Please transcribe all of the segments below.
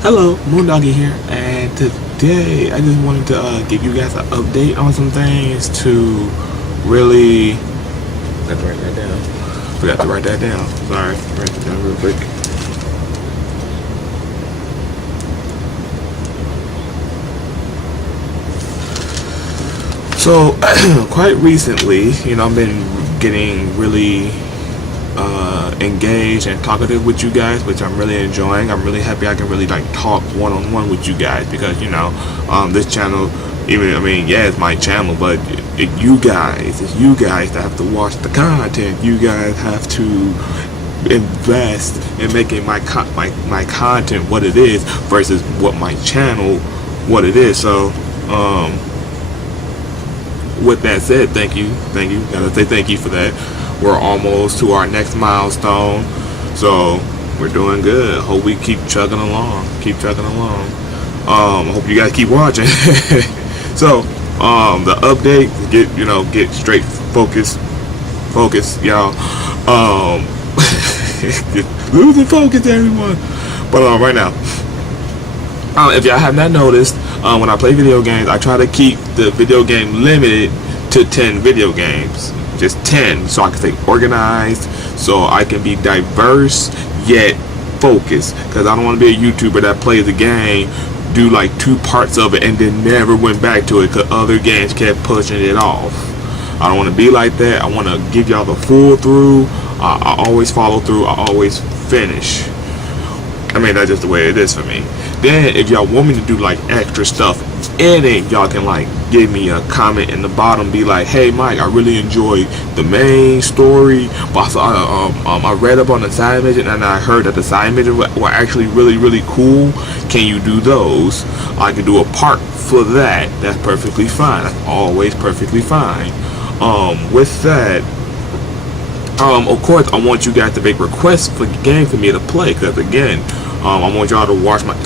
Hello, Moondoggie here, and today I just wanted to give you guys an update on some things to really. Forgot to write that down. Forgot to write that down. Sorry, write it down real quick. So, quite recently, I've been getting really engaged and talkative with you guys, which I'm really enjoying. I'm really happy I can really like talk one-on-one with you guys because this channel, yeah, it's my channel, but it's you guys that have to watch the content. You guys have to invest in making my content what it is versus what my channel what it is. So with that said, thank you. Gotta say thank you for that. We're almost to our next milestone, so we're doing good. Hope we keep chugging along. Hope you guys keep watching. So, the update, get straight focus, y'all. Losing focus, everyone. But right now, if y'all have not noticed, when I play video games, I try to keep the video game limited to 10 video games. Just 10, so I can stay organized, so I can be diverse yet focused. Because I don't want to be a YouTuber that plays a game, do like 2 parts of it, and then never went back to it because other games kept pushing it off. I don't want to be like that. I want to give y'all the full through. I always follow through. I always finish. That's just the way it is for me. Then if y'all want me to do like extra stuff in it, y'all can like give me a comment in the bottom, be like, hey Mike, I really enjoyed the main story, but I read up on the side mission and I heard that the side missions were actually really cool. Can you do those? I can do a part for that. That's perfectly fine. That's always perfectly fine. With that, of course, I want you guys to make requests for the game for me to play, because again, I want y'all to watch my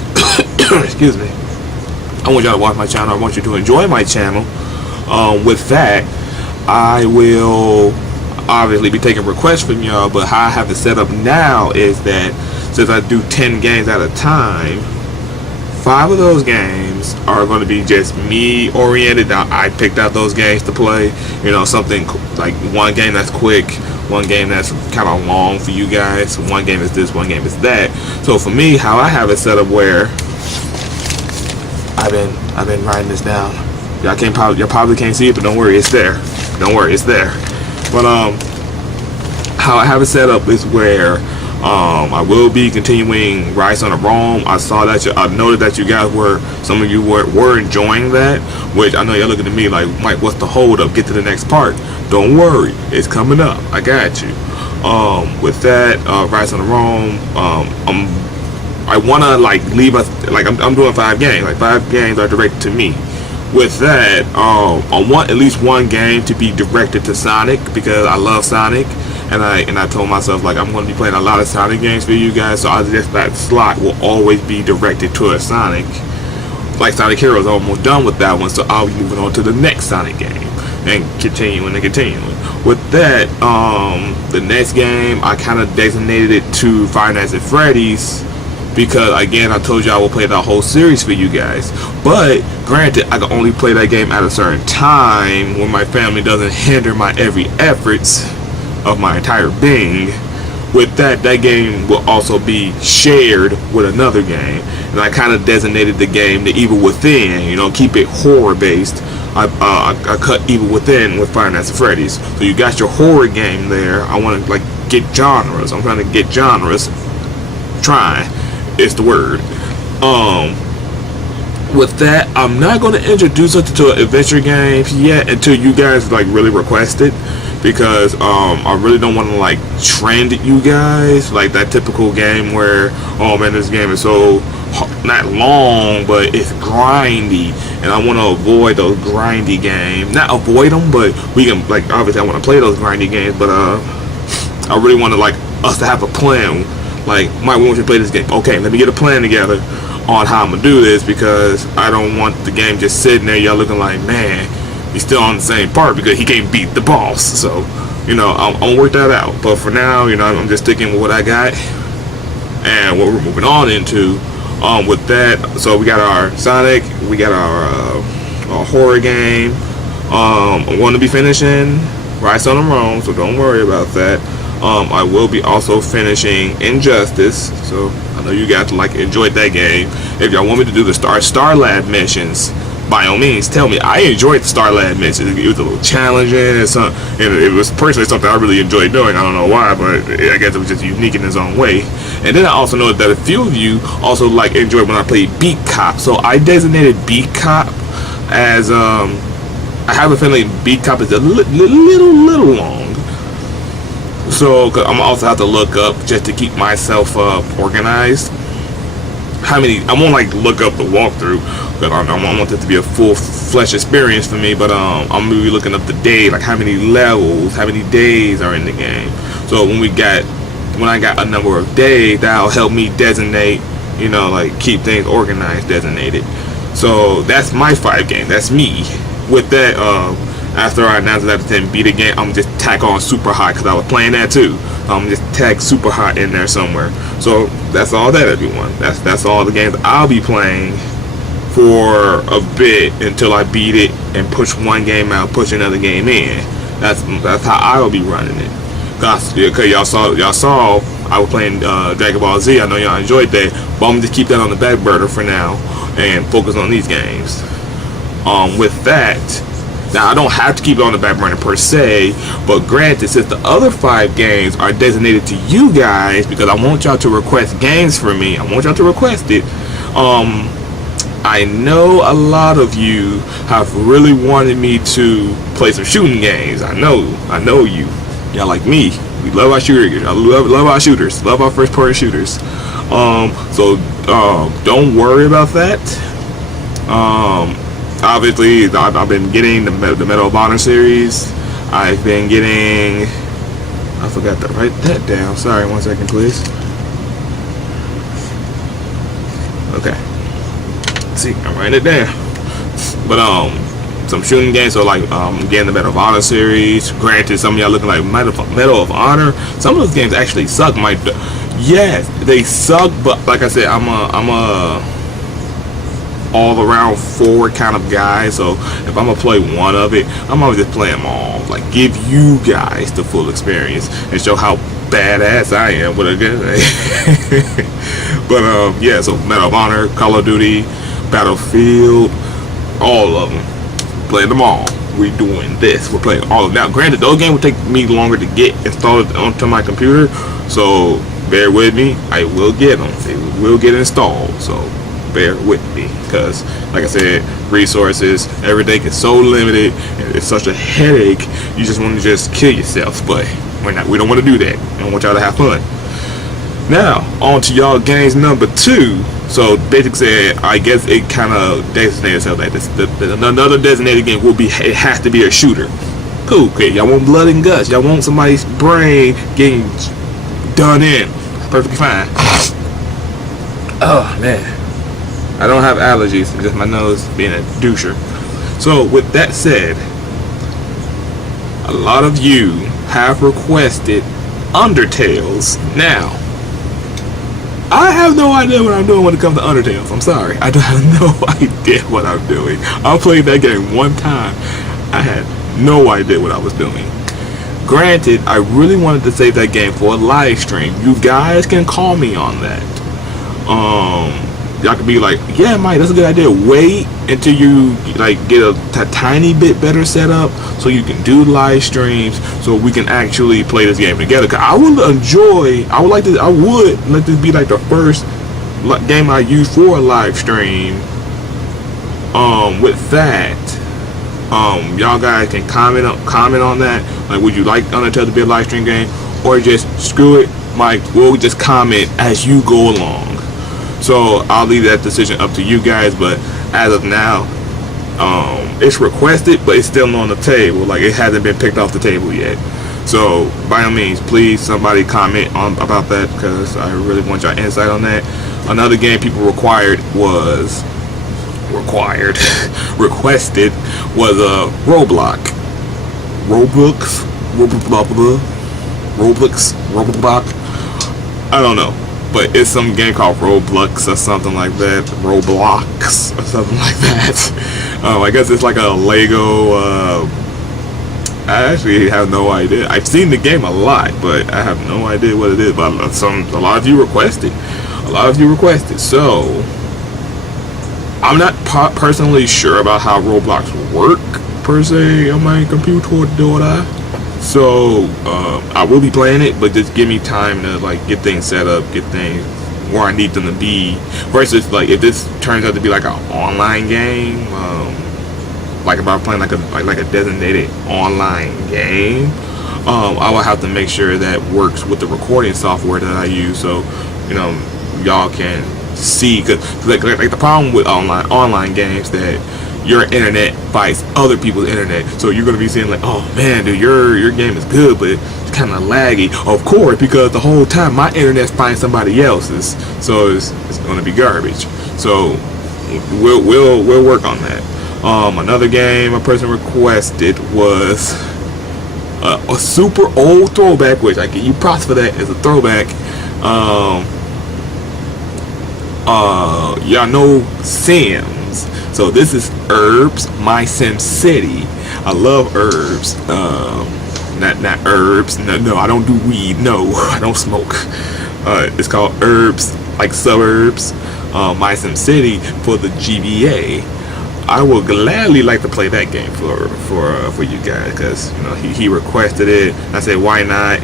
excuse me. I want y'all to watch my channel. I want you to enjoy my channel. With that, I will obviously be taking requests from y'all, but how I have it set up now is that since I do 10 games at a time, 5 of those games are going to be just me oriented. I picked out those games to play. Something like one game that's quick, one game that's kind of long for you guys, one game is this, one game is that. So for me, how I have it set up, where I've been writing this down. Y'all probably can't see it, but don't worry, it's there. But how I have it set up is where I will be continuing Rise on the Rome. I noted that you guys some of you were enjoying that, which I know y'all looking at me like, Mike, what's the hold up? Get to the next part. Don't worry, it's coming up. I got you. With that, Rise on the Rome, I want to like leave us like I'm doing 5 games. Like 5 games are directed to me. With that, I want at least one game to be directed to Sonic, because I love Sonic, and I told myself like I'm going to be playing a lot of Sonic games for you guys. So I guess that slot will always be directed to a Sonic. Like Sonic Heroes, I'm almost done with that one, so I'll be moving on to the next Sonic game and continuing. With that, the next game I kind of designated it to Five Nights at Freddy's, because again, I told you I will play that whole series for you guys. But granted, I can only play that game at a certain time when my family doesn't hinder my every efforts of my entire being. With that game will also be shared with another game, and I kind of designated the game The Evil Within. Keep it horror based. I cut Evil Within with Five Nights at Freddy's. So you got your horror game there. I want to like get genres. I'm trying to get genres. Try is the word. With that, I'm not going to introduce us to adventure games yet until you guys like really request it, because I really don't want to like trend you guys like that typical game where, oh man, this game is so not long, but it's grindy, and I want to avoid those grindy games. Not avoid them, but we can like, obviously I want to play those grindy games, but I really want to like us to have a plan. Like, Mike, we want you to play this game. Okay, let me get a plan together on how I'm gonna do this, because I don't want the game just sitting there, y'all looking like, man, he's still on the same part because he can't beat the boss. So, I'm gonna work that out. But for now, I'm just sticking with what I got and what we're moving on into. With that, so we got our Sonic, we got our horror game. I'm going to be finishing Rise on the Rome, so don't worry about that. I will be also finishing Injustice, so I know you guys enjoyed that game. If y'all want me to do the Star Lab missions, by all means, tell me. I enjoyed the Star Lab missions. It was a little challenging, and it was personally something I really enjoyed doing. I don't know why, but I guess it was just unique in its own way. And then I also know that a few of you also enjoyed when I played Beat Cop. So I designated Beat Cop as I have a feeling Beat Cop is a little long. So I'm also have to look up just to keep myself organized. How many? I won't look up the walkthrough because I want this to be a full-fledged experience for me. But I'm gonna be looking up the day, how many levels, how many days are in the game. So when I got a number of days, that'll help me designate, keep things organized, designated. So that's my 5 game. That's me. With that, after I announce that I beat a game, I'm just tack on Super Hot because I was playing that too. I'm just tag Super Hot in there somewhere. So that's all that, everyone. That's all the games I'll be playing for a bit until I beat it and push one game out, push another game in. That's how I will be running it. Cause y'all saw I was playing Dragon Ball Z. I know y'all enjoyed that, but I'm gonna just keep that on the back burner for now and focus on these games. With that, now I don't have to keep it on the back burner per se, but granted, since the other 5 games are designated to you guys because I want y'all to request games for me, I want y'all to request it. I know a lot of you have really wanted me to play some shooting games. I know you. Y'all like me. We love our shooters. I love our shooters. Love our first-person shooters. So don't worry about that. Obviously, I've been getting the Medal of Honor series. I've been getting... I forgot to write that down. Sorry, 1 second, please. Okay. Let's see, I'm writing it down. But some shooting games. So getting the Medal of Honor series. Granted, some of y'all looking like Medal of Honor. Some of those games actually suck. Yes, they suck. But like I said, I'm a all-around forward kind of guy, so if I'm gonna play one of it, I'm always just playing them all. Give you guys the full experience and show how badass I am with a gun. But yeah, so Medal of Honor, Call of Duty, Battlefield, all of them, playing them all. We're doing this. We're playing all of them. Now, granted, those games will take me longer to get installed onto my computer, so bear with me. I will get them. They will get installed. So bear with me, because like I said, resources, everything is so limited and it's such a headache. You just want to just kill yourself, but we don't want to do that. I want y'all to have fun. Now on to y'all games number 2. So basically said, I guess it kind of designated itself that another designated game will be, it has to be a shooter. Cool. Okay, y'all want blood and guts, y'all want somebody's brain getting done in, perfectly fine. Oh man, I don't have allergies, it's just my nose being a doucher. So with that said, a lot of you have requested Undertales. Now, I have no idea what I'm doing when it comes to Undertales. I'm sorry, I have no idea what I'm doing. I played that game one time. I had no idea what I was doing. Granted, I really wanted to save that game for a live stream. You guys can call me on that. Y'all could be like, yeah, Mike, that's a good idea. Wait until you get a tiny bit better setup so you can do live streams, so we can actually play this game together. Cause I would like this be like the first game I use for a live stream. With that, y'all guys can comment on that. Like, would you like Undertale to be a live stream game, or just screw it, Mike? We'll just comment as you go along. So I'll leave that decision up to you guys, but as of now, it's requested, but it's still on the table. Like, it hasn't been picked off the table yet. So by all means, please somebody comment about that, because I really want your insight on that. Another game people requested was Roblox. I don't know. but it's some game called Roblox or something like that. Roblox or something like that. I guess it's like a Lego. I actually have no idea. I've seen the game a lot, but I have no idea what it is. But a lot of you requested. So I'm not personally sure about how Roblox work per se on my computer, daughter. So I will be playing it, but just give me time to like get things set up, get things where I need them to be. Versus like if this turns out to be like an online game, like if I'm playing like a designated online game, I will have to make sure that works with the recording software that I use. So y'all can see, because like the problem with online games that your internet fights other people's internet, so you're gonna be saying like, oh man, dude, your game is good, but it's kind of laggy. Of course, because the whole time my internet's fighting somebody else's, so it's gonna be garbage. So we'll work on that. Another game a person requested was a super old throwback, which I give you props for that as a throwback. Y'all know Sims. So this is Herbs, My Sim City. I love Herbs. Not Herbs. No, I don't do weed. No, I don't smoke. It's called Herbs, like suburbs. My Sim City for the GBA. I will gladly like to play that game for you guys, because he requested it. I said, why not?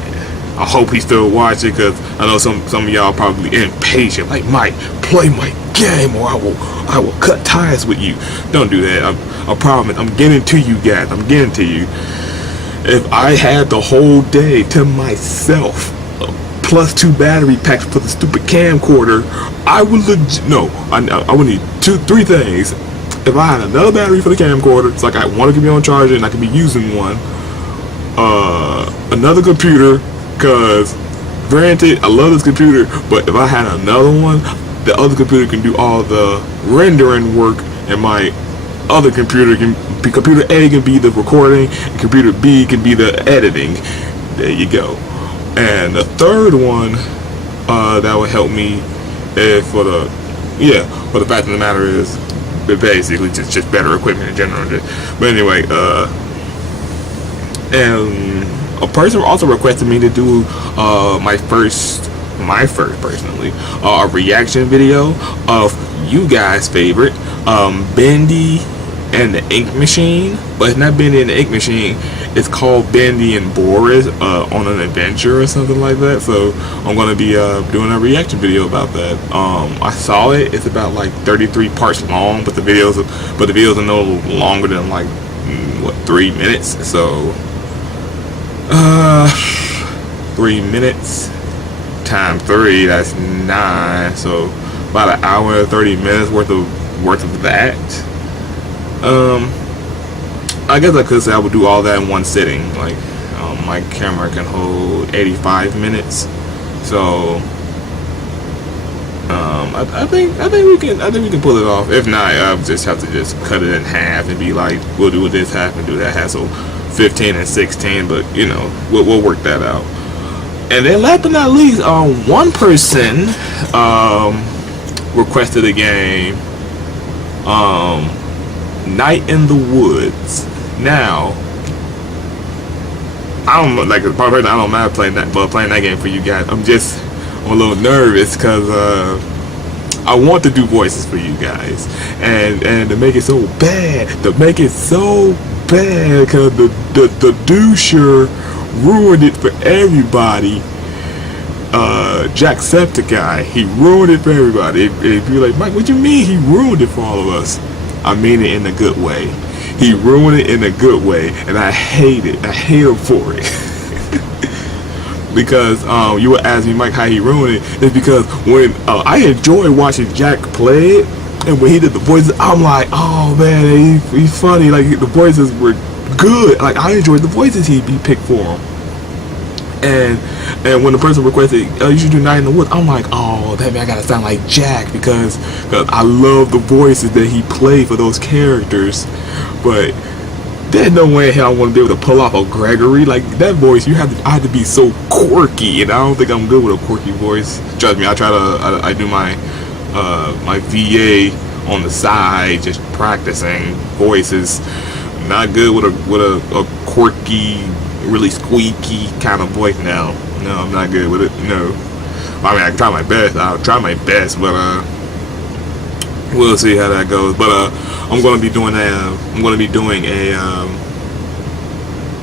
I hope he's still watching, because I know some of y'all probably impatient, like, Mike, play my game or I will cut ties with you. Don't do that. I promise. I'm getting to you guys. I'm getting to you. If I had the whole day to myself, plus 2 battery packs for the stupid camcorder, I would I would need 3 things. If I had another battery for the camcorder, it's like one could be on charger and I could be using one. Another computer, because granted, I love this computer, but if I had another one, the other computer can do all the rendering work, and my other computer computer A can be the recording, and computer B can be the editing. There you go. And the third one that would help me for the fact of the matter is basically just better equipment in general. But anyway, and a person also requested me to do my first personally a reaction video of you guys' favorite Bendy and the Ink Machine, but it's not Bendy and the Ink Machine, it's called Bendy and Boris on an adventure or something like that. So I'm going to be doing a reaction video about that. I saw it. It's about like 33 parts long, but the videos are no longer than like 3 minutes. So 3 minutes times 3, that's 9. So about an hour and 30 minutes worth of that. I guess I could say I would do all that in one sitting. Like my camera can hold 85 minutes. So I think we can pull it off. If not, I'll just have to cut it in half and be like, we'll do this half and do that half. So 15 and 16, but we'll work that out. And then last but not least, one person requested a game, Night in the Woods. Now, I don't mind playing that game for you guys. I'm a little nervous because I want to do voices for you guys, and to make it so bad, because the doucher ruined it for everybody. Jacksepticeye, he ruined it for everybody. If you're like, Mike, what you mean he ruined it for all of us? I mean it in a good way. He ruined it in a good way, and I hate it. I hate him for it. Because you would ask me, Mike, how he ruined it. It's because when I enjoy watching Jack play it, and when he did the voices, I'm like, oh man, he's funny. Like the voices were good. Like I enjoyed the voices he picked for him. And when the person requested, you should do Night in the Woods, I'm like, oh, that man, I gotta sound like Jack because I love the voices that he played for those characters. But there's no way in hell I want to be able to pull off a Gregory. Like, that voice, I have to be so quirky, and I don't think I'm good with a quirky voice. Trust me, I do my my VA on the side, just practicing voices. Not good with a quirky, really squeaky kind of voice now. No, I'm not good with it. No. I mean, I can try my best. I'll try my best, but we'll see how that goes. But I'm gonna be doing a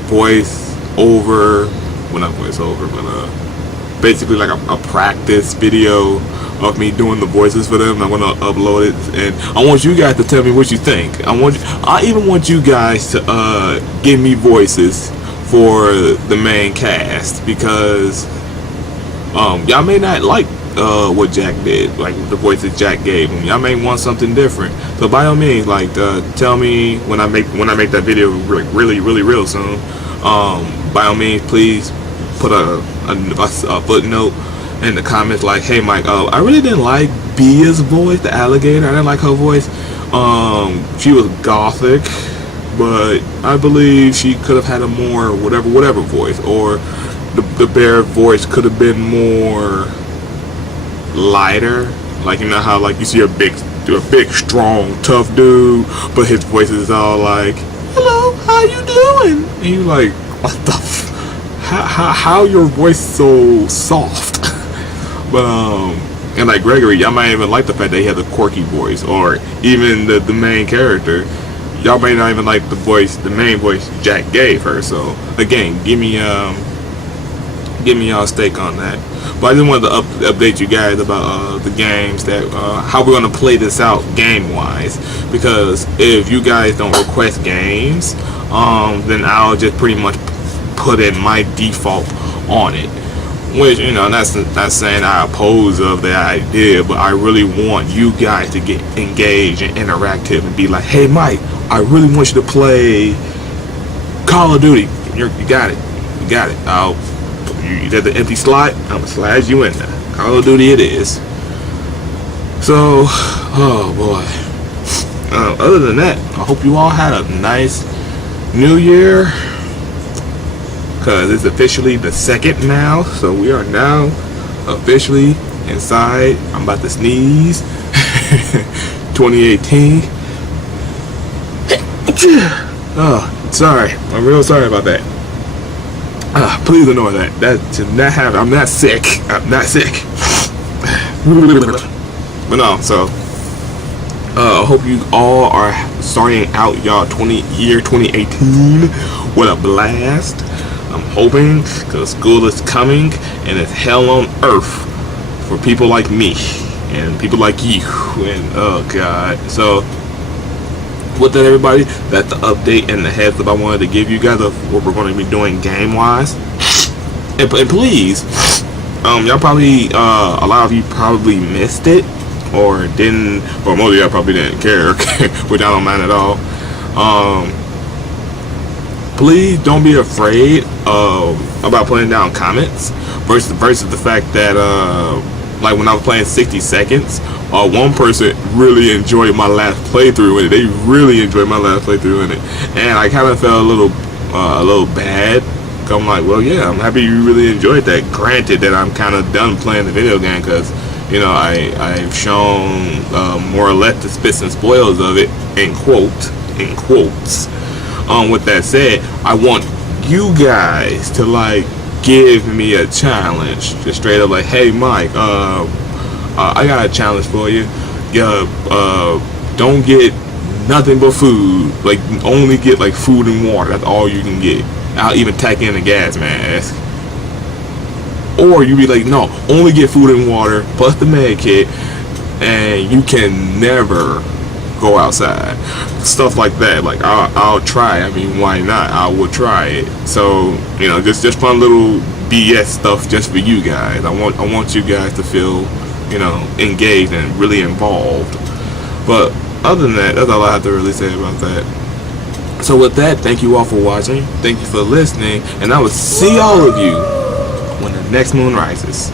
voice over, well, not voice over, but basically like a practice video of me doing the voices for them. I'm gonna upload it, and I want you guys to tell me what you think. I even want you guys to give me voices for the main cast, because y'all may not like what Jack did, like the voices Jack gave him. Y'all may want something different. So by all means, like tell me when I make that video really real soon. By all means, please put a footnote in the comments like, hey Mike, I really didn't like Bia's voice, the alligator. I didn't like her voice. She was gothic, but I believe she could have had a more whatever voice, or the bear voice could have been more lighter. Like, you know how like you see a big strong tough dude, but his voice is all like, hello, how you doing? And you like, what the how your voice so soft? But and like Gregory, y'all might even like the fact that he has a quirky voice, or even the main character. Y'all may not even like the main voice Jack gave her. So again, give me y'all's stake on that. But I just wanted to update you guys about the games, that how we're gonna play this out game wise. Because if you guys don't request games, then I'll just pretty much put in my default on it. Which, you know, that's not saying I oppose of the idea, but I really want you guys to get engaged and interactive and be like, hey Mike, I really want you to play Call of Duty. You got it. You got it. You did the empty slot, I'm gonna slide you in there. Call of Duty it is. So, oh boy. Other than that, I hope you all had a nice New Year. Because it's officially the 2nd now, so we are now officially inside. I'm about to sneeze. 2018. Oh, sorry. I'm real sorry about that. Please ignore that. That should not happen. I'm not sick. I'm not sick. But no, so I hope you all are starting out y'all 2018 with a blast. I'm hoping, because school is coming and it's hell on earth for people like me and people like you, and oh god. So with that, everybody, that's the update and the heads up I wanted to give you guys of what we're going to be doing game wise. And please, y'all probably a lot of you probably missed it, or didn't, or most of y'all probably didn't care, which I don't mind at all. Please don't be afraid about putting down comments versus the fact that like when I was playing 60 seconds, one person really enjoyed my last playthrough in it. They really enjoyed my last playthrough in it, and I kind of felt a little bad. I'm like, well, yeah, I'm happy you really enjoyed that. Granted that I'm kind of done playing the video game, because you know I've shown more or less the spits and spoils of it, in quotes. With that said, I want you guys to like give me a challenge, just straight up like, hey Mike, I got a challenge for you. Don't get nothing but food. Like, only get like food and water. That's all you can get. I'll even tack in a gas mask. Or you be like, no, only get food and water plus the med kit, and you can never go outside. Stuff like that. Like, I'll try. I mean, why not? I will try it. So, you know, just fun little BS stuff just for you guys. I want you guys to feel, you know, engaged and really involved. But other than that, that's all I have to really say about that. So with that, thank you all for watching. Thank you for listening, and I will see all of you when the next moon rises.